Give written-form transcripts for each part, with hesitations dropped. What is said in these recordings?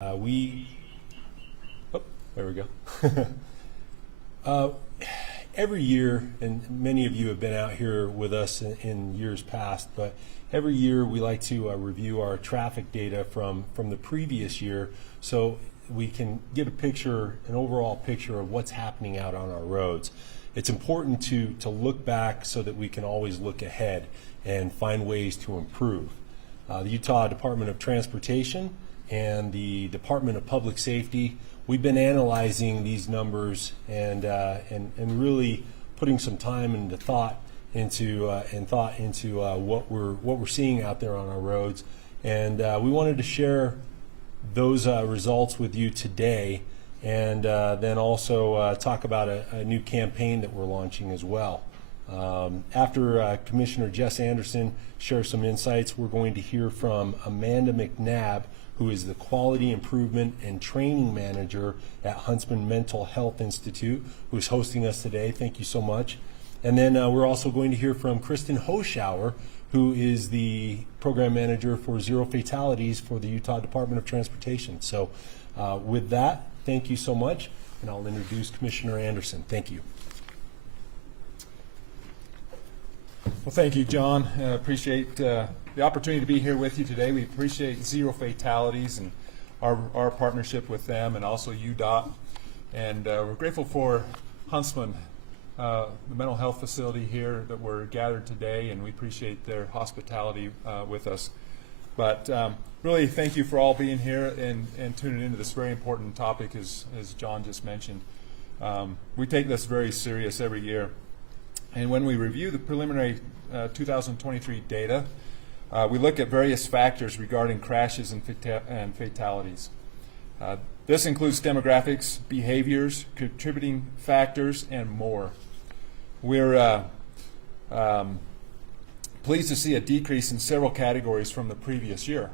There we go. Every year, and many of you have been out here with us in years past, but every year we like to review our traffic data from the previous year so we can get a picture, an overall picture of what's happening out on our roads. It's important to look back so that we can always look ahead and find ways to improve. The Utah Department of Transportation and the Department of Public Safety, we've been analyzing these numbers and really putting some time and thought into what we're seeing out there on our roads, and we wanted to share those results with you today, and then also talk about a new campaign that we're launching as well. After Commissioner Jess Anderson shares some insights, we're going to hear from Amanda McNabb, who is the Quality Improvement and Training Manager at Huntsman Mental Health Institute, who's hosting us today. Thank you so much. And then we're also going to hear from Kristen Hoschauer, who is the Program Manager for Zero Fatalities for the Utah Department of Transportation. So with that, thank you so much, and I'll introduce Commissioner Anderson. Thank you. Well, thank you, John. I appreciate the opportunity to be here with you today. We appreciate Zero Fatalities and our partnership with them, and also UDOT. And we're grateful for Huntsman, the mental health facility here that we're gathered today, and we appreciate their hospitality with us. But really, thank you for all being here and tuning into this very important topic, as John just mentioned. We take this very serious every year. And when we review the preliminary 2023 data, we look at various factors regarding crashes and fatalities. This includes demographics, behaviors, contributing factors, and more. We're pleased to see a decrease in several categories from the previous year.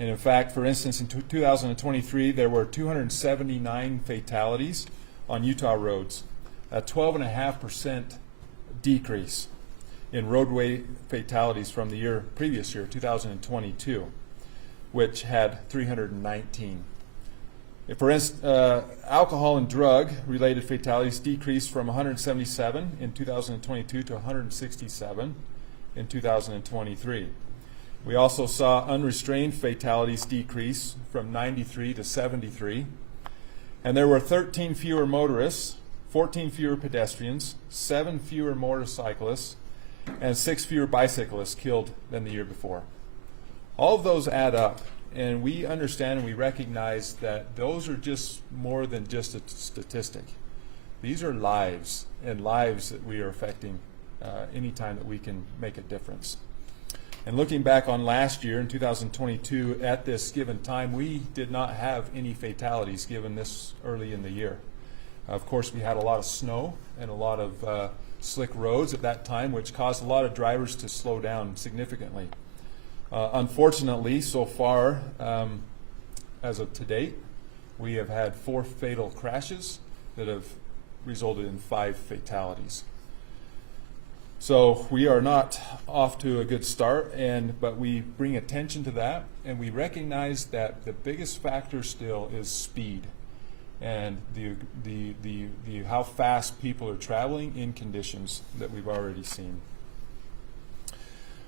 And in fact, for instance, in 2023, there were 279 fatalities on Utah roads, a 12.5% decrease in roadway fatalities from the previous year, 2022, which had 319. For instance, alcohol and drug-related fatalities decreased from 177 in 2022 to 167 in 2023. We also saw unrestrained fatalities decrease from 93 to 73. And there were 13 fewer motorists, 14 fewer pedestrians, 7 fewer motorcyclists, and 6 fewer bicyclists killed than the year before. All of those add up, and we understand and we recognize that those are just more than just a statistic. These are lives, and lives that we are affecting anytime that we can make a difference. And looking back on last year, in 2022, at this given time, we did not have any fatalities given this early in the year. Of course, we had a lot of snow and a lot of slick roads at that time, which caused a lot of drivers to slow down significantly. Unfortunately, so far, as of to date, we have had 4 fatal crashes that have resulted in 5 fatalities. So we are not off to a good start, but we bring attention to that, and we recognize that the biggest factor still is speed and the how fast people are traveling in conditions that we've already seen.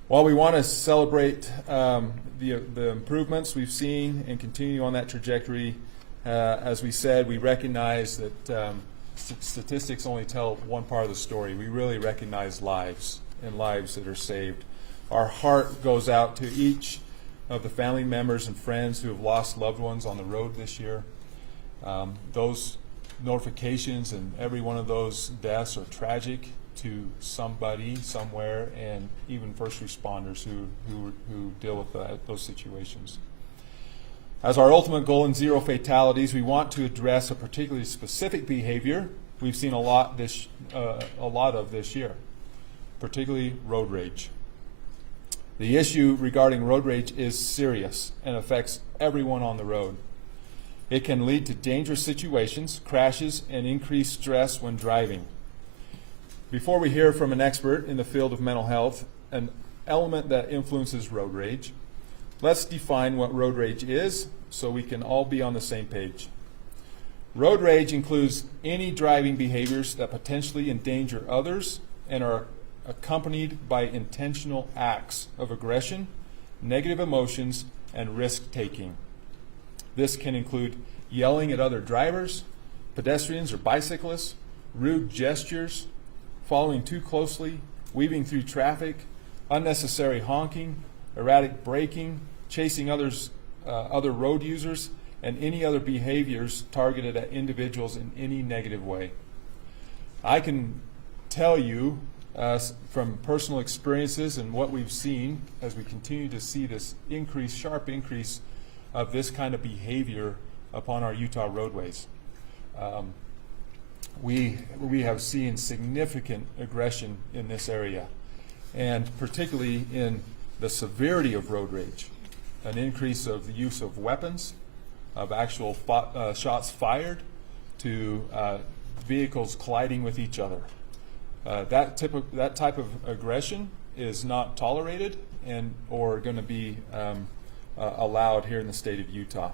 While we want to celebrate the improvements we've seen and continue on that trajectory, as we said, we recognize that statistics only tell one part of the story. We really recognize lives and lives that are saved. Our heart goes out to each of the family members and friends who have lost loved ones on the road this year. Those notifications and every one of those deaths are tragic to somebody somewhere, and even first responders who deal with those situations. As our ultimate goal in Zero Fatalities, we want to address a particularly specific behavior we've seen a lot of this year, particularly road rage. The issue regarding road rage is serious and affects everyone on the road. It can lead to dangerous situations, crashes, and increased stress when driving. Before we hear from an expert in the field of mental health, an element that influences road rage, Let's define what road rage is so we can all be on the same page. Road rage includes any driving behaviors that potentially endanger others and are accompanied by intentional acts of aggression, negative emotions, and risk-taking. This can include yelling at other drivers, pedestrians or bicyclists, rude gestures, following too closely, weaving through traffic, unnecessary honking, erratic braking, chasing other road users, and any other behaviors targeted at individuals in any negative way. I can tell you from personal experiences and what we've seen as we continue to see this sharp increase of this kind of behavior upon our Utah roadways. We have seen significant aggression in this area, and particularly in the severity of road rage, an increase of the use of weapons, of actual shots fired, to vehicles colliding with each other. That type of aggression is not tolerated or going to be allowed here in the state of Utah.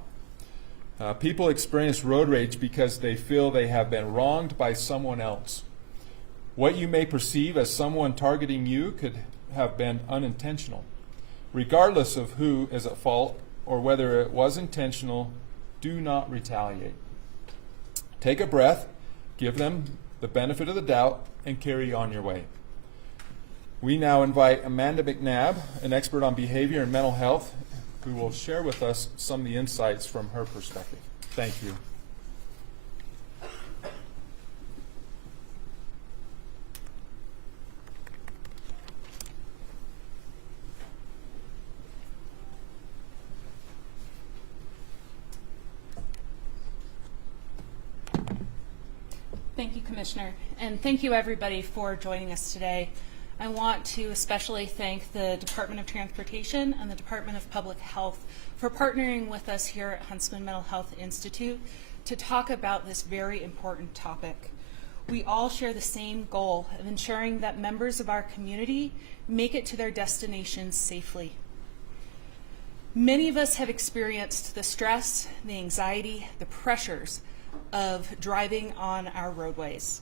People experience road rage because they feel they have been wronged by someone else. What you may perceive as someone targeting you could have been unintentional. Regardless of who is at fault or whether it was intentional, do not retaliate. Take a breath, give them the benefit of the doubt, and carry on your way. We now invite Amanda McNabb, an expert on behavior and mental health, who will share with us some of the insights from her perspective. Thank you. Thank you, Commissioner, and thank you everybody for joining us today. I want to especially thank the Department of Transportation and the Department of Public Health for partnering with us here at Huntsman Mental Health Institute to talk about this very important topic. We all share the same goal of ensuring that members of our community make it to their destinations safely. Many of us have experienced the stress, the anxiety, the pressures of driving on our roadways.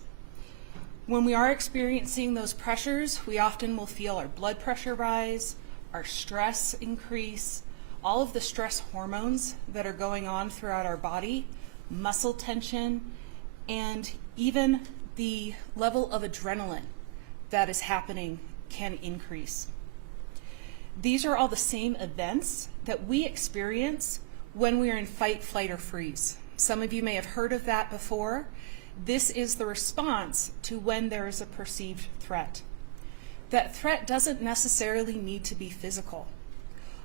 When we are experiencing those pressures, we often will feel our blood pressure rise, our stress increase, all of the stress hormones that are going on throughout our body, muscle tension, and even the level of adrenaline that is happening can increase. These are all the same events that we experience when we are in fight, flight, or freeze. Some of you may have heard of that before. This is the response to when there is a perceived threat. That threat doesn't necessarily need to be physical.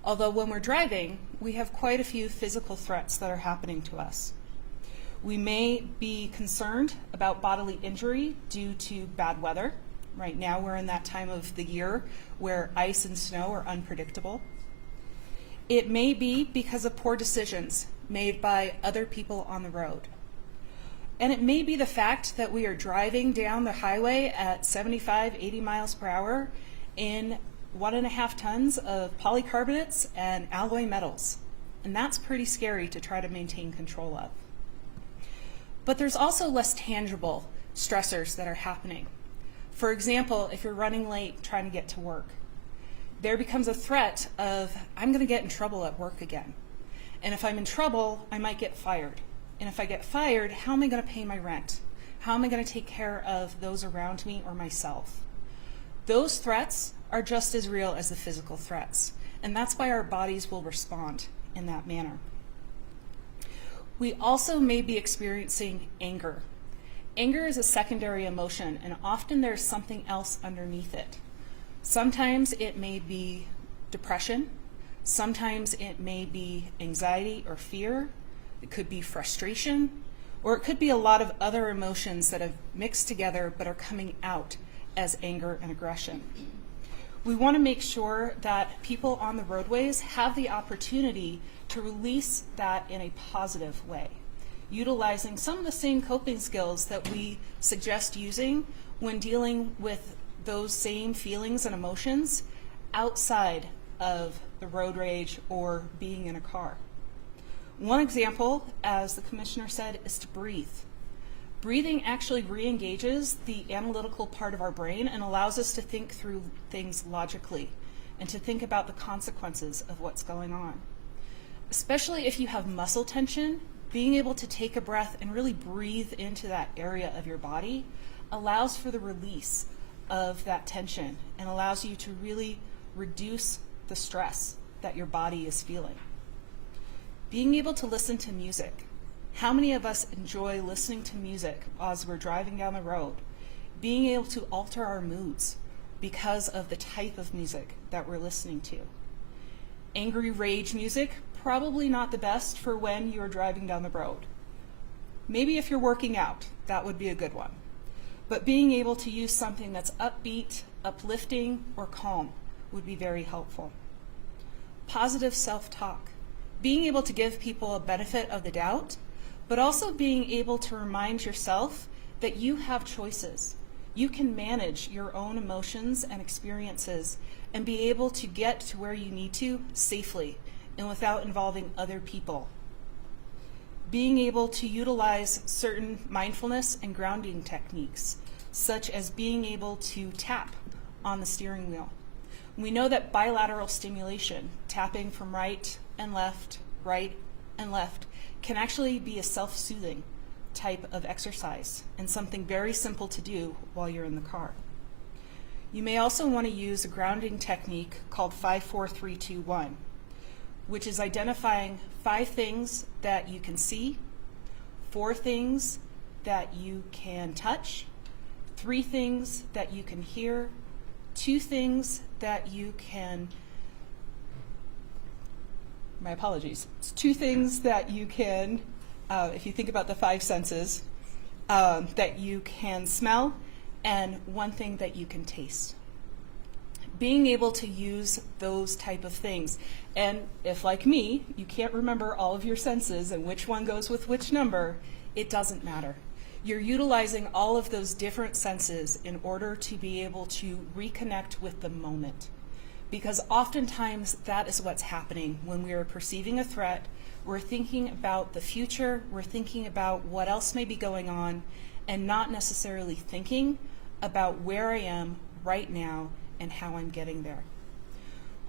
Although when we're driving, we have quite a few physical threats that are happening to us. We may be concerned about bodily injury due to bad weather. Right now we're in that time of the year where ice and snow are unpredictable. It may be because of poor decisions made by other people on the road. And it may be the fact that we are driving down the highway at 75, 80 miles per hour in 1.5 tons of polycarbonates and alloy metals. And that's pretty scary to try to maintain control of. But there's also less tangible stressors that are happening. For example, if you're running late trying to get to work, there becomes a threat of, I'm going to get in trouble at work again. And if I'm in trouble, I might get fired. And if I get fired, how am I going to pay my rent? How am I going to take care of those around me or myself? Those threats are just as real as the physical threats. And that's why our bodies will respond in that manner. We also may be experiencing anger. Anger is a secondary emotion, and often there's something else underneath it. Sometimes it may be depression. Sometimes it may be anxiety or fear. It could be frustration, or it could be a lot of other emotions that have mixed together but are coming out as anger and aggression. We want to make sure that people on the roadways have the opportunity to release that in a positive way, utilizing some of the same coping skills that we suggest using when dealing with those same feelings and emotions outside of the road rage or being in a car. One example, as the commissioner said, is to breathe. Breathing actually re-engages the analytical part of our brain and allows us to think through things logically and to think about the consequences of what's going on. Especially if you have muscle tension, being able to take a breath and really breathe into that area of your body allows for the release of that tension and allows you to really reduce the stress that your body is feeling. Being able to listen to music. How many of us enjoy listening to music as we're driving down the road? Being able to alter our moods because of the type of music that we're listening to. Angry rage music, probably not the best for when you're driving down the road. Maybe if you're working out, that would be a good one. But being able to use something that's upbeat, uplifting, or calm would be very helpful. Positive self-talk. Being able to give people a benefit of the doubt, but also being able to remind yourself that you have choices. You can manage your own emotions and experiences and be able to get to where you need to safely and without involving other people. Being able to utilize certain mindfulness and grounding techniques, such as being able to tap on the steering wheel. We know that bilateral stimulation, tapping from right and left, can actually be a self-soothing type of exercise and something very simple to do while you're in the car. You may also want to use a grounding technique called 5-4-3-2-1, which is identifying 5 things that you can see, 4 things that you can touch, 3 things that you can hear, 2 things that you can, my apologies, it's 2 things that you can, if you think about the 5 senses, that you can smell, and 1 thing that you can taste. Being able to use those type of things. And if, like me, you can't remember all of your senses and which one goes with which number, it doesn't matter. You're utilizing all of those different senses in order to be able to reconnect with the moment. Because oftentimes that is what's happening when we are perceiving a threat. We're thinking about the future, we're thinking about what else may be going on, and not necessarily thinking about where I am right now and how I'm getting there.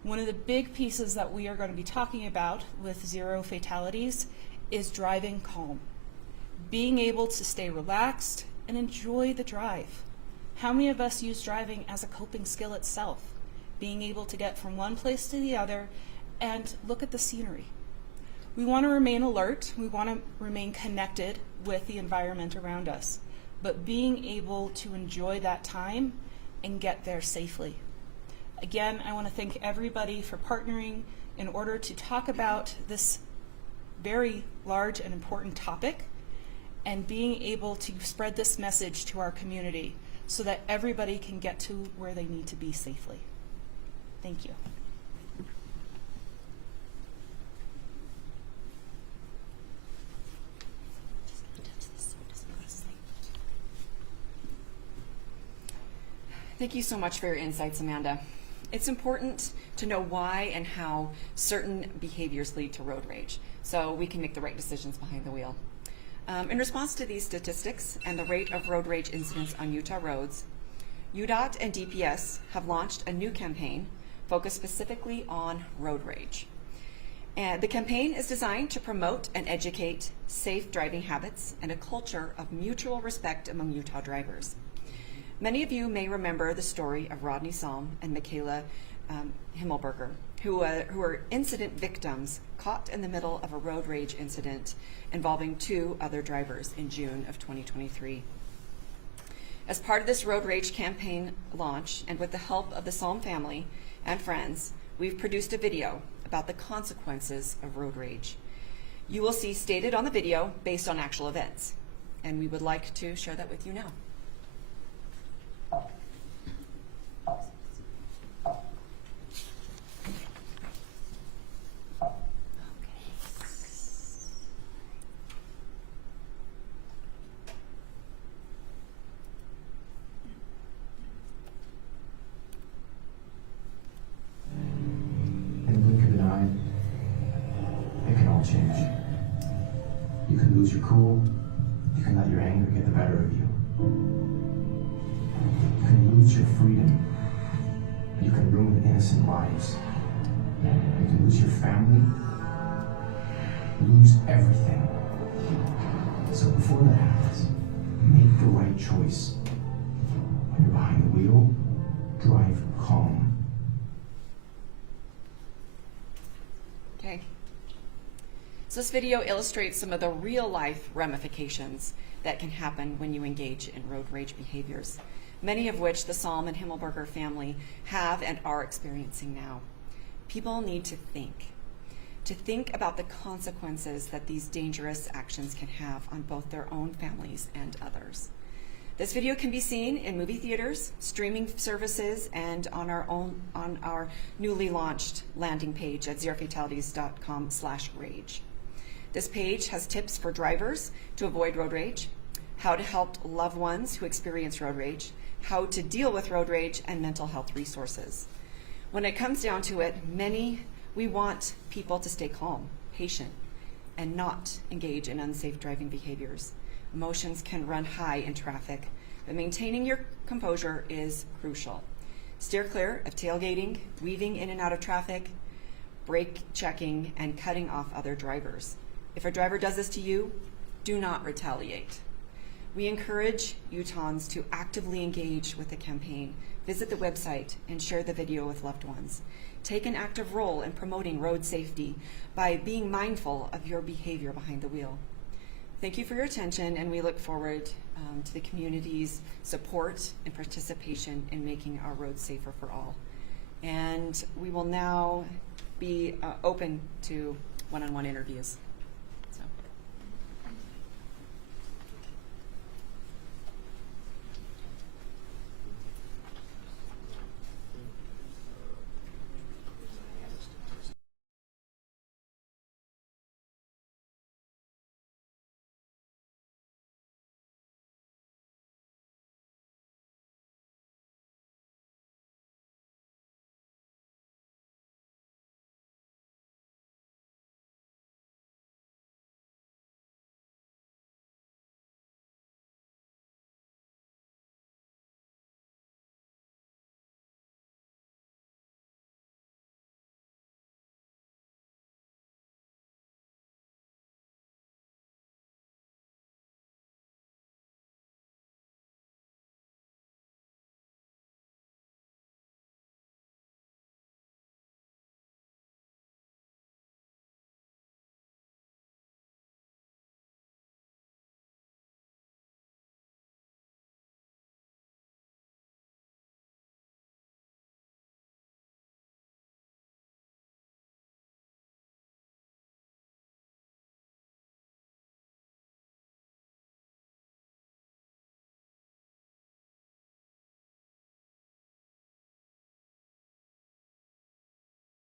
One of the big pieces that we are going to be talking about with zero fatalities is driving calm. Being able to stay relaxed and enjoy the drive. How many of us use driving as a coping skill itself? Being able to get from one place to the other and look at the scenery. We want to remain alert, we want to remain connected with the environment around us, but being able to enjoy that time and get there safely. Again, I want to thank everybody for partnering in order to talk about this very large and important topic and being able to spread this message to our community so that everybody can get to where they need to be safely. Thank you. Thank you so much for your insights, Amanda. It's important to know why and how certain behaviors lead to road rage, so we can make the right decisions behind the wheel. In response to these statistics and the rate of road rage incidents on Utah roads, UDOT and DPS have launched a new campaign focused specifically on road rage. And the campaign is designed to promote and educate safe driving habits and a culture of mutual respect among Utah drivers. Many of you may remember the story of Rodney Salm and Michaela Himmelberger, who were incident victims caught in the middle of a road rage incident involving 2 other drivers in June of 2023. As part of this road rage campaign launch, and with the help of the Salm family and friends, we've produced a video about the consequences of road rage. You will see stated on the video based on actual events, and we would like to share that with you now. You can lose your cool. You can let your anger get the better of you. You can lose your freedom. You can ruin innocent lives. You can lose your family. Lose everything. So before that happens, make the right choice. When you're behind the wheel, drive calm. Okay. So this video illustrates some of the real-life ramifications that can happen when you engage in road rage behaviors, many of which the Salm and Himmelberger family have and are experiencing now. People need to think about the consequences that these dangerous actions can have on both their own families and others. This video can be seen in movie theaters, streaming services, and on our newly launched landing page at zerofatalities.com/rage. This page has tips for drivers to avoid road rage, how to help loved ones who experience road rage, how to deal with road rage, and mental health resources. When it comes down to it, we want people to stay calm, patient, and not engage in unsafe driving behaviors. Emotions can run high in traffic, but maintaining your composure is crucial. Steer clear of tailgating, weaving in and out of traffic, brake checking, and cutting off other drivers. If a driver does this to you, do not retaliate. We encourage Utahns to actively engage with the campaign, visit the website, and share the video with loved ones. Take an active role in promoting road safety by being mindful of your behavior behind the wheel. Thank you for your attention, and we look forward to the community's support and participation in making our roads safer for all. And we will now be open to one-on-one interviews.